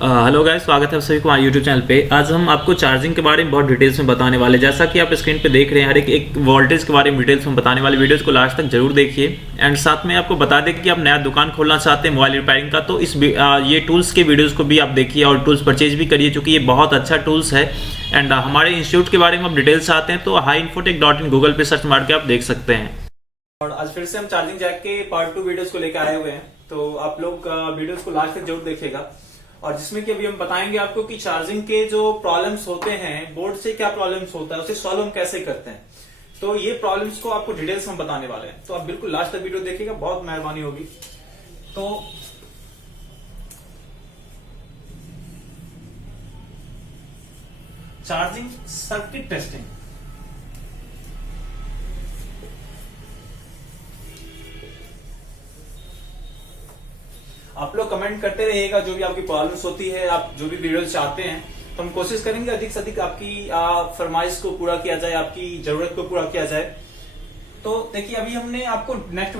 Hello guys, स्वागत है सभी को हमारे यूट्यूब चैनल पे। आज हम आपको चार्जिंग के बारे में बहुत डिटेल्स में बताने वाले हैं। जैसा कि आप स्क्रीन पे देख रहे हैं, हर एक वोल्टेज के बारे में डिटेल्स में बताने वाले वीडियोस को लास्ट तक जरूर देखिए। एंड साथ में आपको बता दें कि आप नया दुकान खोलना चाहते हैं मोबाइल रिपेयरिंग का, तो ये टूल्स के वीडियोज़ को भी आप देखिए और टूल्स परचेज भी करिए, चूँकि ये बहुत अच्छा टूल्स है। एंड हमारे इंस्टीट्यूट के बारे में आप डिटेल्स चाहते हैं तो hainfotech.in गूगल पे सर्च मार के आप देख सकते हैं। और आज फिर से हम चार्जिंग जैक के पार्ट 2 वीडियोस को लेकर आए हुए हैं, तो आप लोग वीडियोस को लास्ट तक जरूर देखिएगा। और जिसमें कि अभी हम बताएंगे आपको कि चार्जिंग के जो प्रॉब्लम्स होते हैं, बोर्ड से क्या प्रॉब्लम्स होता है, उसे सॉल्व हम कैसे करते हैं। तो ये प्रॉब्लम्स को आपको डिटेल्स हम बताने वाले हैं, तो आप बिल्कुल लास्ट तक वीडियो देखिएगा, बहुत मेहरबानी होगी। तो चार्जिंग सर्किट टेस्टिंग, आप लोग कमेंट करते रहिएगा जो भी आपकी प्रॉब्लम्स होती है, आप जो भी वीडियोस चाहते हैं, तो हम कोशिश करेंगे अधिक से अधिक आपकी फरमाइश को पूरा किया जाए, आपकी जरूरत को पूरा किया जाए। तो देखिए, अभी हमने आपको लास्ट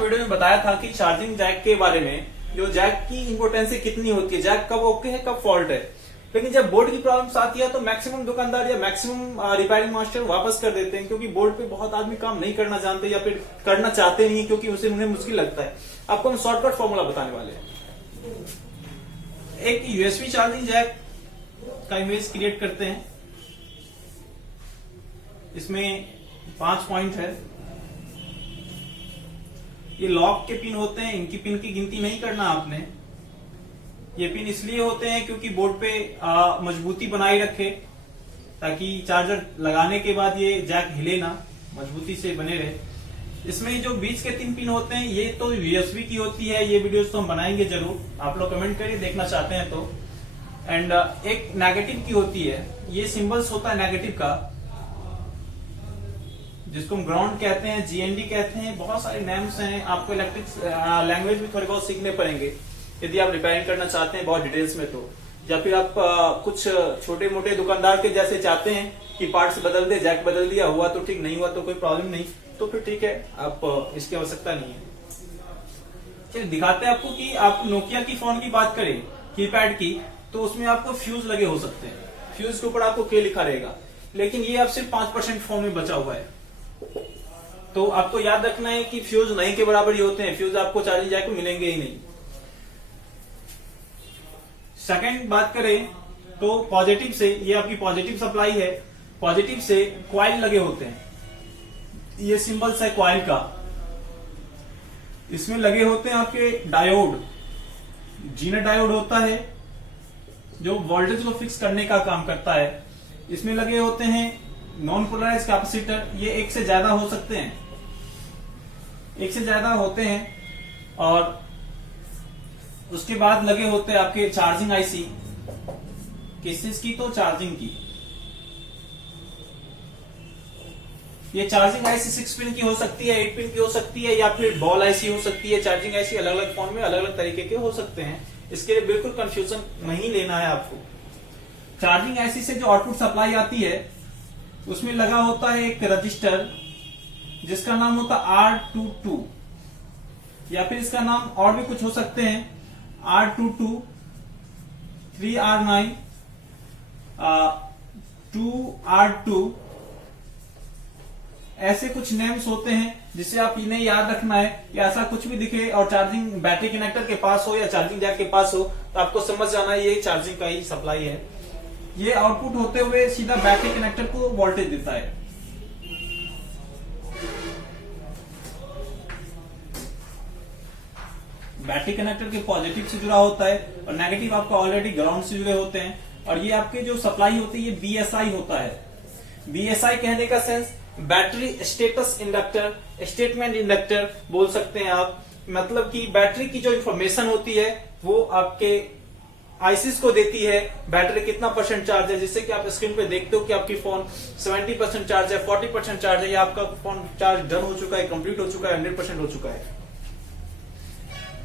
वीडियो में बताया था कि चार्जिंग जैक के बारे में, जो जैक की इंपोर्टेंसी कितनी होती है, जैक कब ओके है कब फॉल्ट है। लेकिन जब बोर्ड की प्रॉब्लम्स आती है तो मैक्सिमम दुकानदार या मैक्सिमम रिपेयरिंग मास्टर वापस कर देते हैं, क्योंकि बोर्ड पे बहुत आदमी काम नहीं करना जानते या फिर करना चाहते नहीं, क्योंकि उसे उन्हें मुश्किल लगता है। आपको हम शॉर्टकट फॉर्मूला बताने वाले हैं। एक यूएसबी चार्जिंग जैक का इमेज क्रिएट करते हैं। इसमें 5 पॉइंट है। ये लॉक के पिन होते हैं, इनकी पिन की गिनती नहीं करना आपने। ये पिन इसलिए होते हैं क्योंकि बोर्ड पे मजबूती बनाई रखे, ताकि चार्जर लगाने के बाद ये जैक हिले ना, मजबूती से बने रहे। इसमें जो बीच के 3 पिन होते हैं, ये तो यूएसबी की होती है। ये वीडियोस तो हम बनाएंगे जरूर, आप लोग कमेंट करिए देखना चाहते हैं तो। एंड एक नेगेटिव की होती है, ये सिंबल्स होता है नेगेटिव का, जिसको हम ग्राउंड कहते हैं, जीएनडी कहते हैं, बहुत सारे नेम्स हैं। आपको इलेक्ट्रिक लैंग्वेज भी थोड़े बहुत सीखने पड़ेंगे यदि आप रिपेयरिंग करना चाहते हैं बहुत डिटेल्स में। तो या फिर आप कुछ छोटे मोटे दुकानदार के जैसे चाहते हैं कि पार्ट्स बदल दे, जैक बदल दिया, हुआ तो ठीक, नहीं हुआ तो कोई प्रॉब्लम नहीं, तो फिर ठीक है, आप इसकी आवश्यकता नहीं है। चलिए दिखाते हैं आपको कि आप नोकिया की फोन की बात करें, कीपैड की, तो उसमें आपको फ्यूज लगे हो सकते हैं। फ्यूज के ऊपर आपको के लिखा रहेगा, लेकिन ये अब सिर्फ 5% फोन में बचा हुआ है। तो आपको याद रखना है कि फ्यूज नहीं के बराबर ही होते हैं। फ्यूज आपको चार्जिंग जैक में मिलेंगे ही नहीं। सेकंड बात करें तो पॉजिटिव से, ये आपकी पॉजिटिव सप्लाई है, पॉजिटिव से क्वाइल लगे होते हैं। ये सिंबल्स है क्वाइल का। इसमें लगे होते हैं आपके डायोड, जीनर डायोड होता है जो वोल्टेज को फिक्स करने का काम करता है। इसमें लगे होते हैं नॉन पोलराइज कैपेसिटर, ये एक से ज्यादा हो सकते हैं, एक से ज्यादा होते हैं। और उसके बाद लगे होते हैं आपके चार्जिंग आईसी, किस की, तो चार्जिंग की। ये चार्जिंग आईसी 6 पिन की हो सकती है, 8 पिन की हो सकती है, या फिर बॉल आईसी हो सकती है। चार्जिंग आईसी अलग अलग फोन में अलग अलग तरीके के हो सकते हैं, इसके लिए बिल्कुल कंफ्यूजन नहीं लेना है आपको। चार्जिंग आईसी से जो आउटपुट सप्लाई आती है, उसमें लगा होता है एक रजिस्टर, जिसका नाम होता है R22, या फिर इसका नाम और भी कुछ हो सकते हैं, R22, 3R9, 2R2, ऐसे कुछ नेम्स होते हैं जिसे आप इन्हें याद रखना है। या ऐसा कुछ भी दिखे और चार्जिंग बैटरी कनेक्टर के पास हो या चार्जिंग जैक के पास हो, तो आपको समझ जाना है ये चार्जिंग का ही सप्लाई है। ये आउटपुट होते हुए सीधा बैटरी कनेक्टर को वोल्टेज देता है। बैटरी कनेक्टर के पॉजिटिव से जुड़ा होता है और नेगेटिव आपका ऑलरेडी ग्राउंड से जुड़े होते हैं। और ये आपके जो सप्लाई होती है, ये बीएसआई होता है। बीएसआई कहने का sense battery status inductor, statement inductor बोल सकते हैं आप। मतलब कि बैटरी की जो इंफॉर्मेशन होती है वो आपके आईसीस को देती है, बैटरी कितना % चार्ज है, जिससे कि आप स्क्रीन पे देखते हो कि आपकी फोन 70% चार्ज है, 40% चार्ज है, या आपका फोन चार्ज डन हो चुका है, कंप्लीट हो चुका है, 100% हो चुका है।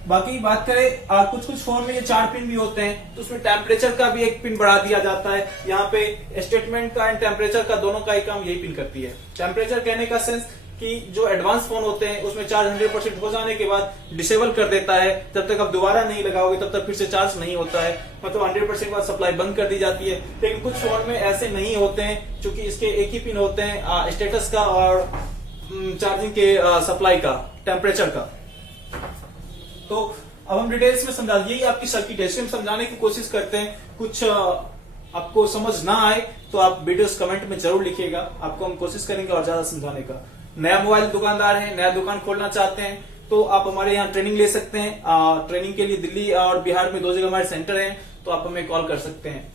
बाकी बात करें कुछ कुछ फोन में ये 4 पिन भी होते हैं, तो उसमें टेम्परेचर का भी एक पिन बढ़ा दिया जाता है। यहाँ पे स्टेटमेंट का एंड टेम्परेचर का दोनों का ही काम यही पिन करती है। टेम्परेचर कहने का सेंस कि जो एडवांस फोन होते हैं उसमें चार्ज 100% हो जाने के बाद डिसेबल कर देता है। जब तक आप दोबारा नहीं लगाओगे तब तक फिर से चार्ज नहीं होता है, मतलब 100% के बाद सप्लाई बंद कर दी जाती है। लेकिन कुछ फोन में ऐसे नहीं होते हैं, क्योंकि इसके एक ही पिन होते हैं स्टेटस का और चार्जिंग के सप्लाई का, टेम्परेचर का। तो अब हम डिटेल्स में समझा, यही आपकी सर्किट है, इसमें हम समझाने की कोशिश करते हैं। कुछ आपको समझ ना आए तो आप वीडियोस कमेंट में जरूर लिखिएगा, आपको हम कोशिश करेंगे और ज्यादा समझाने का। नया मोबाइल दुकानदार है, नया दुकान खोलना चाहते हैं तो आप हमारे यहाँ ट्रेनिंग ले सकते हैं। ट्रेनिंग के लिए दिल्ली और बिहार में 2 जगह हमारे सेंटर हैं, तो आप हमें कॉल कर सकते हैं।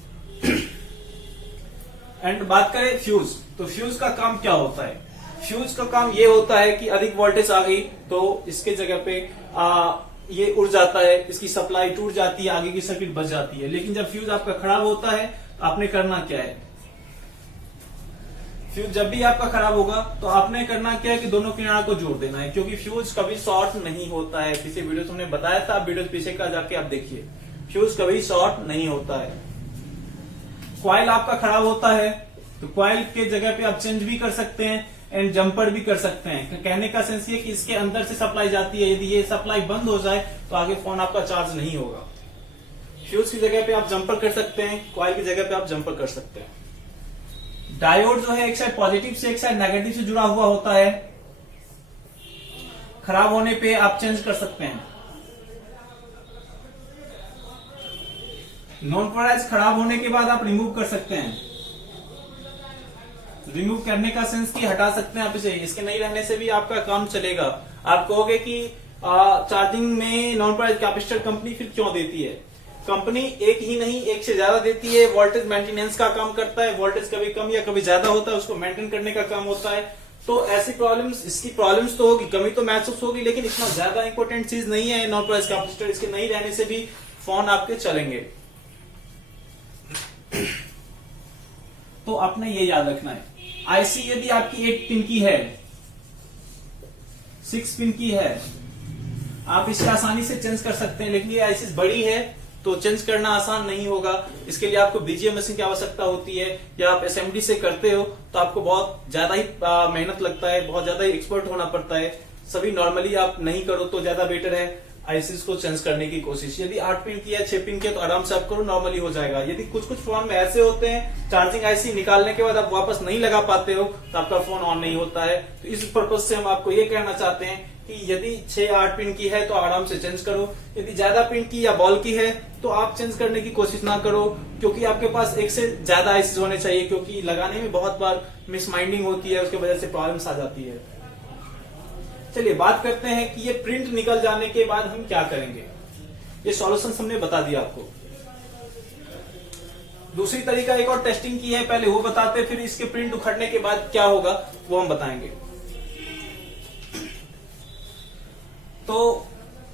एंड बात करें फ्यूज, तो फ्यूज का काम क्या होता है? फ्यूज का काम ये होता है कि अधिक वोल्टेज आ गई तो इसके जगह पे ये उड़ जाता है, इसकी सप्लाई टूट जाती है, आगे की सर्किट बच जाती है। लेकिन जब फ्यूज आपका खराब होता है तो आपने करना क्या है? फ्यूज जब भी आपका खराब होगा तो आपने करना क्या है कि दोनों किनारों को जोड़ देना है, क्योंकि फ्यूज कभी शॉर्ट नहीं होता है। पिछले वीडियो हमने बताया था, आप वीडियो पीछे का जाके आप देखिए, फ्यूज कभी शॉर्ट नहीं होता है। कॉइल आपका खराब होता है तो कॉइल के जगह पे आप चेंज भी कर सकते हैं एंड जंपर भी कर सकते हैं। कहने का सेंस ये कि इसके अंदर से सप्लाई जाती है, यदि ये सप्लाई बंद हो जाए तो आगे फोन आपका चार्ज नहीं होगा। फ्यूज की जगह पे आप जंपर कर सकते हैं, कॉइल की जगह पे आप जंपर कर सकते हैं। डायोड जो है एक साइड पॉजिटिव से एक साइड नेगेटिव से जुड़ा हुआ होता है, खराब होने पे आप चेंज कर सकते हैं। नॉन पोलराइज खराब होने के बाद आप रिमूव कर सकते हैं। रिमूव करने का सेंस की हटा सकते हैं आप इसे, इसके नहीं रहने से भी आपका काम चलेगा। आप कहोगे कि चार्जिंग में नॉन पोलराइज कैपेसिटर कंपनी फिर क्यों देती है? कंपनी एक ही नहीं, एक से ज्यादा देती है। वोल्टेज मेंटेनेंस का काम करता है, वोल्टेज कभी कम या कभी ज्यादा होता है, उसको मेंटेन करने का काम होता है। तो ऐसी प्रॉब्लम्स, इसकी प्रॉब्लम्स तो होगी, कमी तो महसूस होगी, लेकिन इतना ज्यादा इंपॉर्टेंट चीज नहीं है नॉन पोलराइज कैपेसिटर। इसके नहीं रहने से भी फोन आपके चलेंगे। तो आपने ये याद रखना है, आईसी यदि आपकी 8 पिन की है, 6 पिन की है, आप इसे आसानी से चेंज कर सकते हैं। लेकिन ये आईसी बड़ी है तो चेंज करना आसान नहीं होगा। इसके लिए आपको बीजीए मशीन की आवश्यकता होती है, या आप एसएमडी से करते हो तो आपको बहुत ज्यादा ही मेहनत लगता है, बहुत ज्यादा ही एक्सपर्ट होना पड़ता है। सभी नॉर्मली आप नहीं करो तो ज्यादा बेटर है आईसीस को चेंज करने की कोशिश। यदि 8 पिन की है, 6 पिन की है तो आराम से आप करो, नॉर्मली हो जाएगा। यदि कुछ कुछ फोन में ऐसे होते हैं चार्जिंग आईसी निकालने के बाद आप वापस नहीं लगा पाते हो तो आपका फोन ऑन नहीं होता है। तो इस पर्पज से हम आपको ये कहना चाहते हैं कि यदि 6-8 पिन की है तो आराम से चेंज करो। यदि ज्यादा पिन की या बॉल की है तो आप चेंज करने की कोशिश ना करो, क्योंकि आपके पास एक से ज्यादा आईसीस होने चाहिए, क्योंकि लगाने में बहुत बार मिसमाइंडिंग होती है, उसकी वजह से प्रॉब्लम्स आ जाती है। चलिए बात करते हैं कि ये प्रिंट निकल जाने के बाद हम क्या करेंगे। ये सॉल्यूशन हमने बता दिया आपको। दूसरी तरीका एक और टेस्टिंग की है, पहले वो बताते, फिर इसके प्रिंट उखड़ने के बाद क्या होगा वो हम बताएंगे। तो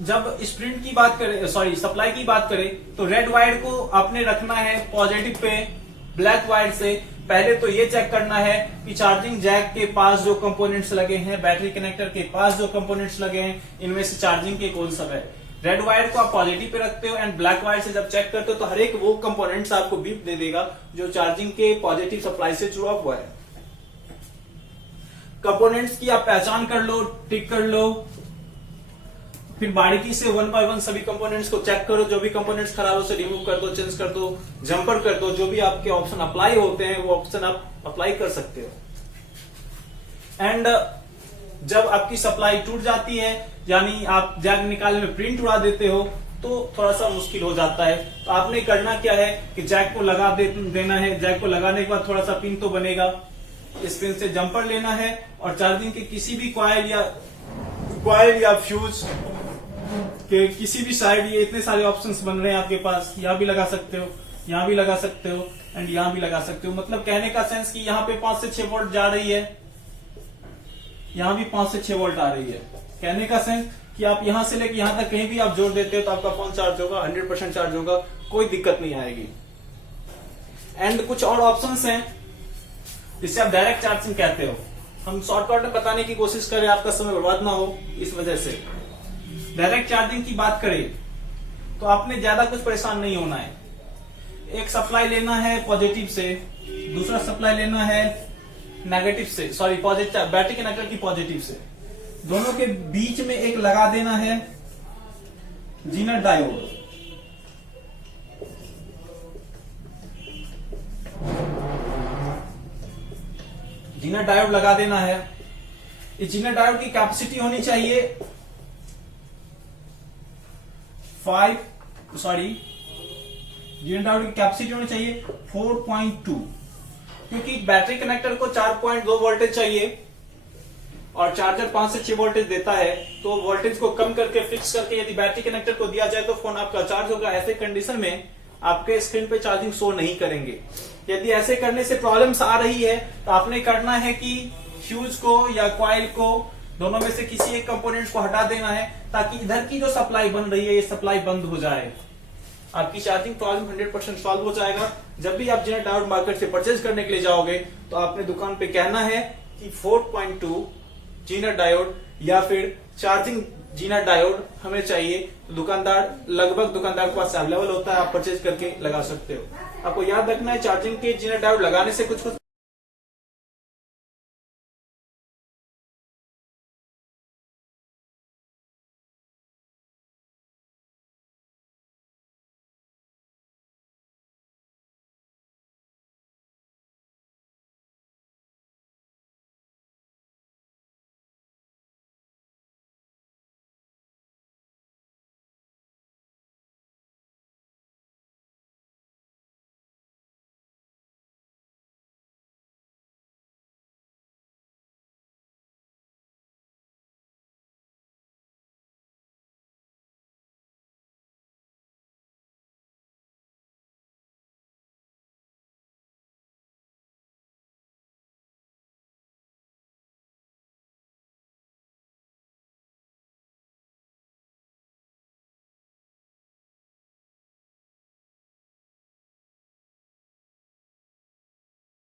जब इस प्रिंट की बात करें, सॉरी सप्लाई की बात करें, तो रेड वायर को आपने रखना है पॉजिटिव पे ब्लैक वायर से। पहले तो ये चेक करना है कि चार्जिंग जैक के पास जो कंपोनेंट्स लगे हैं, बैटरी कनेक्टर के पास जो कंपोनेंट्स लगे हैं, इनमें से चार्जिंग के कौन सा है। रेड वायर को आप पॉजिटिव पे रखते हो एंड ब्लैक वायर से जब चेक करते हो तो हर एक वो कंपोनेंट्स आपको बीप दे देगा जो चार्जिंग के पॉजिटिव सप्लाई से जुड़ा हुआ है। कंपोनेंट्स की आप पहचान कर लो, टिक कर लो, फिर बारीकी से 1 बाय 1 सभी कंपोनेंट्स को चेक करो। जो भी कंपोनेंट्स खराब हो उसे रिमूव कर दो, चेंज कर दो, जंपर कर दो। जो भी आपके ऑप्शन अप्लाई होते हैं वो ऑप्शन आप अप्लाई कर सकते हो। एंड जब आपकी सप्लाई टूट जाती है, यानी आप जैक निकालने में प्रिंट उड़ा देते हो, तो थोड़ा सा मुश्किल हो जाता है। तो आपने करना क्या है कि जैक को लगा देना है। जैक को लगाने के बाद थोड़ा सा पिन तो बनेगा, इस पिन से जंपर लेना है और चार्जिंग के किसी भी कॉइल या फ्यूज के किसी भी साइड, ये इतने सारे ऑप्शंस बन रहे हैं आपके पास, यहाँ भी लगा सकते हो, यहाँ भी लगा सकते हो एंड यहाँ भी लगा सकते हो। मतलब कहने का सेंस कि यहाँ पे 5 से 6 वोल्ट जा रही है, यहाँ भी 5 से 6 वोल्ट आ रही है। कहने का सेंस कि आप यहाँ से लेके यहाँ तक कहीं भी आप जोड़ देते हो तो आपका फोन चार्ज होगा, 100% चार्ज होगा, कोई दिक्कत नहीं आएगी। एंड कुछ और ऑप्शंस हैं जिससे आप डायरेक्ट चार्जिंग कहते हो। हम शॉर्टकट में बताने की कोशिश करें, आपका समय बर्बाद ना हो इस वजह से। डायरेक्ट चार्जिंग की बात करें तो आपने ज्यादा कुछ परेशान नहीं होना है। एक सप्लाई लेना है पॉजिटिव से, दूसरा सप्लाई लेना है नेगेटिव से, सॉरी पॉजिटिव, बैटरी कनेक्टर की पॉजिटिव से, दोनों के बीच में एक लगा देना है जीनर डायोड। जीनर डायोड लगा देना है। इस जीनर डायोड की कैपेसिटी होनी चाहिए जीनर डायोड की कैपेसिटी होनी चाहिए 4.2, क्योंकि बैटरी कनेक्टर को 4.2 वोल्टेज चाहिए और चार्जर 5 से 6 वोल्टेज देता है, तो वोल्टेज को कम करके फिक्स करके यदि बैटरी कनेक्टर को दिया जाए तो फोन आपका चार्ज होगा। ऐसे कंडीशन में आपके स्क्रीन पे चार्जिंग शो नहीं करेंगे। यदि ऐसे करने से प्रॉब्लम्स आ रही है तो आपने करना है कि फ्यूज को या कॉइल को, दोनों में से किसी एक कंपोनेंट्स को हटा देना है, ताकि इधर की जो सप्लाई बन रही है ये सप्लाई बंद हो जाए। आपकी चार्जिंग प्रॉब्लम 100% सॉल्व हो जाएगा। जब भी आप जीनर डायोड मार्केट से परचेज करने के लिए जाओगे तो आपने दुकान पे कहना है कि 4.2 जीनर डायोड या फिर चार्जिंग जीनर डायोड हमें चाहिए, तो लगभग दुकानदार के पास अवेलेबल होता है, आप परचेज करके लगा सकते हो। आपको याद रखना है चार्जिंग के जीनर डायोड लगाने से कुछ